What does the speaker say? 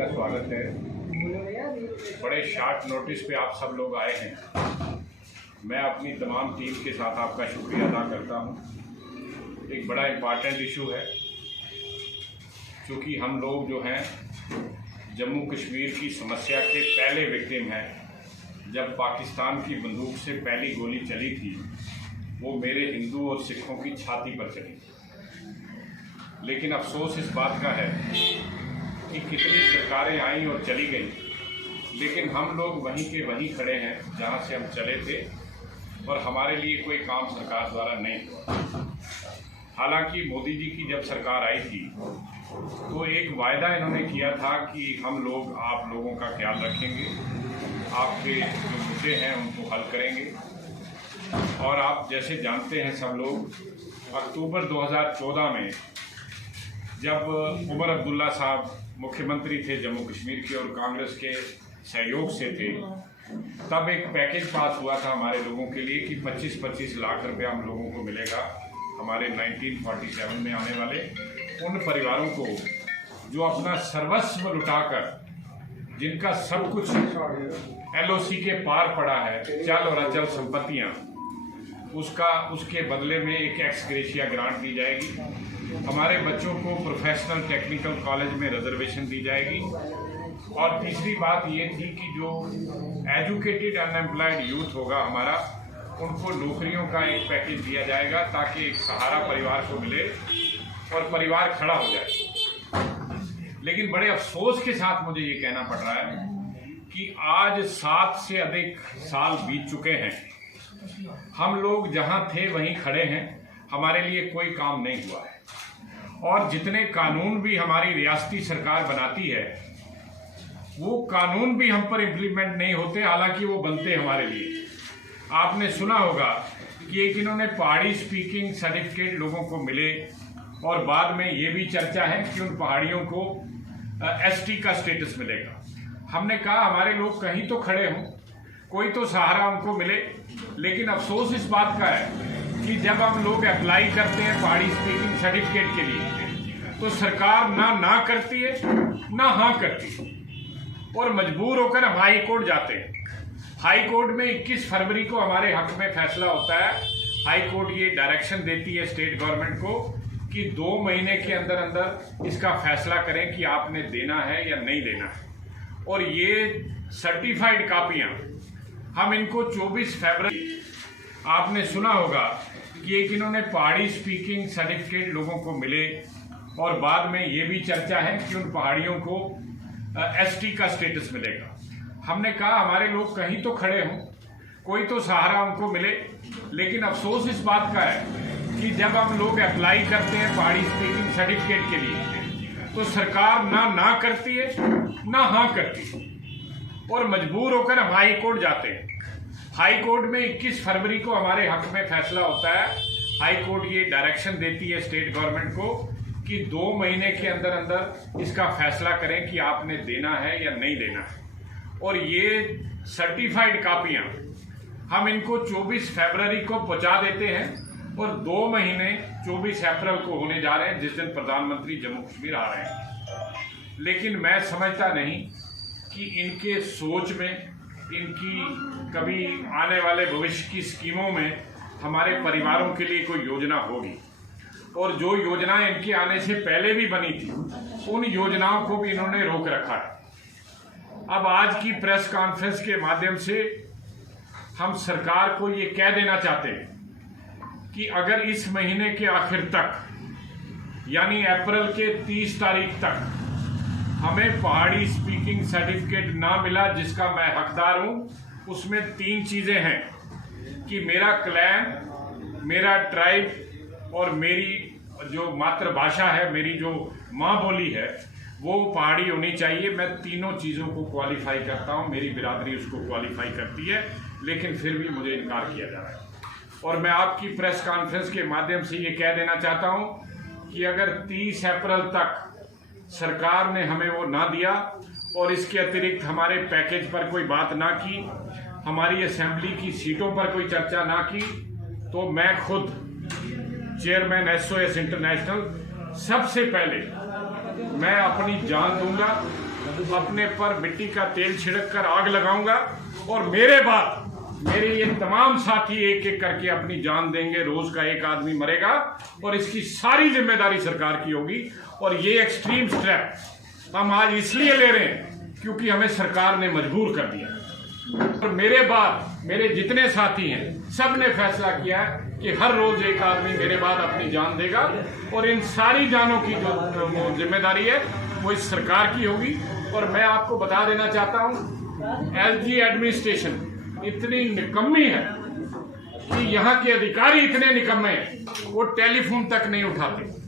का स्वागत है। बड़े शॉर्ट नोटिस पे आप सब लोग आए हैं। मैं अपनी तमाम टीम के साथ आपका शुक्रिया अदा करता हूँ। एक बड़ा इम्पॉर्टेंट इशू है, क्योंकि हम लोग जो हैं जम्मू कश्मीर की समस्या के पहले विक्टिम हैं। जब पाकिस्तान की बंदूक से पहली गोली चली थी, वो मेरे हिंदू और सिखों की छाती पर चली। लेकिन अफसोस इस बात का है कि कितनी सरकारें आईं और चली गईं, लेकिन हम लोग वहीं के वहीं खड़े हैं जहां से हम चले थे, और हमारे लिए कोई काम सरकार द्वारा नहीं हुआ। हालांकि मोदी जी की जब सरकार आई थी तो एक वायदा इन्होंने किया था कि हम लोग आप लोगों का ख्याल रखेंगे, आपके जो मुद्दे हैं उनको हल करेंगे। और आप जैसे जानते हैं सब लोग, अक्टूबर 2014 में जब उमर अब्दुल्ला साहब मुख्यमंत्री थे जम्मू कश्मीर के और कांग्रेस के सहयोग से थे, तब एक पैकेज पास हुआ था हमारे लोगों के लिए कि 25-25 लाख रुपया हम लोगों को मिलेगा। हमारे 1947 में आने वाले उन परिवारों को जो अपना सर्वस्व लुटाकर, जिनका सब कुछ LOC के पार पड़ा है, चल और अचल संपत्तियां, उसके बदले में एक एक्स ग्रेशिया ग्रांट दी जाएगी। हमारे बच्चों को प्रोफेशनल टेक्निकल कॉलेज में रिजर्वेशन दी जाएगी। और तीसरी बात ये थी कि जो एजुकेटेड अनएम्प्लॉयड यूथ होगा हमारा, उनको नौकरियों का एक पैकेज दिया जाएगा ताकि एक सहारा परिवार को मिले और परिवार खड़ा हो जाए। लेकिन बड़े अफसोस के साथ मुझे ये कहना पड़ रहा है कि आज 7 से अधिक साल बीत चुके हैं, हम लोग जहां थे वहीं खड़े हैं, हमारे लिए कोई काम नहीं हुआ है। और जितने कानून भी हमारी रियासती सरकार बनाती है, वो कानून भी हम पर इम्प्लीमेंट नहीं होते, हालांकि वो बनते हमारे लिए। आपने सुना होगा कि एक इन्होंने पहाड़ी स्पीकिंग सर्टिफिकेट लोगों को मिले, और बाद में ये भी चर्चा है कि उन पहाड़ियों को ST का स्टेटस मिलेगा। हमने कहा हमारे लोग कहीं तो खड़े हों, कोई तो सहारा उनको मिले। लेकिन अफसोस इस बात का है कि जब हम लोग अप्लाई करते हैं पहाड़ी स्पीकिंग सर्टिफिकेट के लिए, तो सरकार ना करती है ना हाँ करती है, और मजबूर होकर हम हाई कोर्ट जाते हैं। हाई कोर्ट में 21 फरवरी को हमारे हक में फैसला होता है। हाई कोर्ट ये डायरेक्शन देती है स्टेट गवर्नमेंट को कि 2 महीने के अंदर अंदर इसका फैसला करें कि आपने देना है या नहीं देना है। और ये सर्टिफाइड कापियां हम इनको 24 फरवरी, आपने सुना होगा कि एक इन्होंने पहाड़ी स्पीकिंग सर्टिफिकेट लोगों को मिले, और बाद में ये भी चर्चा है कि उन पहाड़ियों को ST का स्टेटस मिलेगा। हमने कहा हमारे लोग कहीं तो खड़े हों, कोई तो सहारा उनको मिले। लेकिन अफसोस इस बात का है कि जब हम लोग अप्लाई करते हैं पहाड़ी स्पीकिंग सर्टिफिकेट के लिए, तो सरकार ना करती है ना हाँ करती है, और मजबूर होकर हम हाई कोर्ट जाते हैं। हाई कोर्ट में 21 फरवरी को हमारे हक में फैसला होता है। हाई कोर्ट ये डायरेक्शन देती है स्टेट गवर्नमेंट को कि 2 महीने के अंदर अंदर इसका फैसला करें कि आपने देना है या नहीं देना है। और ये सर्टिफाइड कापियां हम इनको 24 फरवरी को पहुंचा देते हैं, और 2 महीने 24 अप्रैल को होने जा रहे हैं, जिस दिन प्रधानमंत्री जम्मू कश्मीर आ रहे हैं। लेकिन मैं समझता नहीं कि इनके सोच में, इनकी कभी आने वाले भविष्य की स्कीमों में हमारे परिवारों के लिए कोई योजना होगी। और जो योजनाएं इनके आने से पहले भी बनी थी, उन योजनाओं को भी इन्होंने रोक रखा है। अब आज की प्रेस कॉन्फ्रेंस के माध्यम से हम सरकार को ये कह देना चाहते हैं कि अगर इस महीने के आखिर तक, यानी अप्रैल के 30 तारीख तक हमें पहाड़ी स्पीकिंग सर्टिफिकेट ना मिला, जिसका मैं हकदार हूं, उसमें 3 चीजें हैं कि मेरा क्लैन, मेरा ट्राइब और मेरी जो मातृभाषा है, मेरी जो माँ बोली है, वो पहाड़ी होनी चाहिए। मैं तीनों चीज़ों को क्वालिफाई करता हूँ, मेरी बिरादरी उसको क्वालिफाई करती है, लेकिन फिर भी मुझे इनकार किया जा रहा है। और मैं आपकी प्रेस कॉन्फ्रेंस के माध्यम से ये कह देना चाहता हूँ कि अगर 30 अप्रैल तक सरकार ने हमें वो ना दिया, और इसके अतिरिक्त हमारे पैकेज पर कोई बात ना की, हमारी असेंबली की सीटों पर कोई चर्चा ना की, तो मैं खुद चेयरमैन SOS इंटरनेशनल सबसे पहले मैं अपनी जान दूंगा अपने पर मिट्टी का तेल छिड़क कर आग लगाऊंगा और मेरे बाद मेरे ये तमाम साथी एक एक करके अपनी जान देंगे। रोज का एक आदमी मरेगा और इसकी सारी जिम्मेदारी सरकार की होगी। और ये एक्सट्रीम स्टेप हम आज इसलिए ले रहे हैं क्योंकि हमें सरकार ने मजबूर कर दिया। और मेरे बाद मेरे जितने साथी हैं सब ने फैसला किया है कि हर रोज एक आदमी मेरे बाद अपनी जान देगा और इन सारी जानों की जो जिम्मेदारी है वो इस सरकार की होगी। और मैं आपको बता देना चाहता हूँ एलजी एडमिनिस्ट्रेशन इतनी निकम्मी है कि यहाँ के अधिकारी इतने निकम्मे हैं वो टेलीफोन तक नहीं उठाते।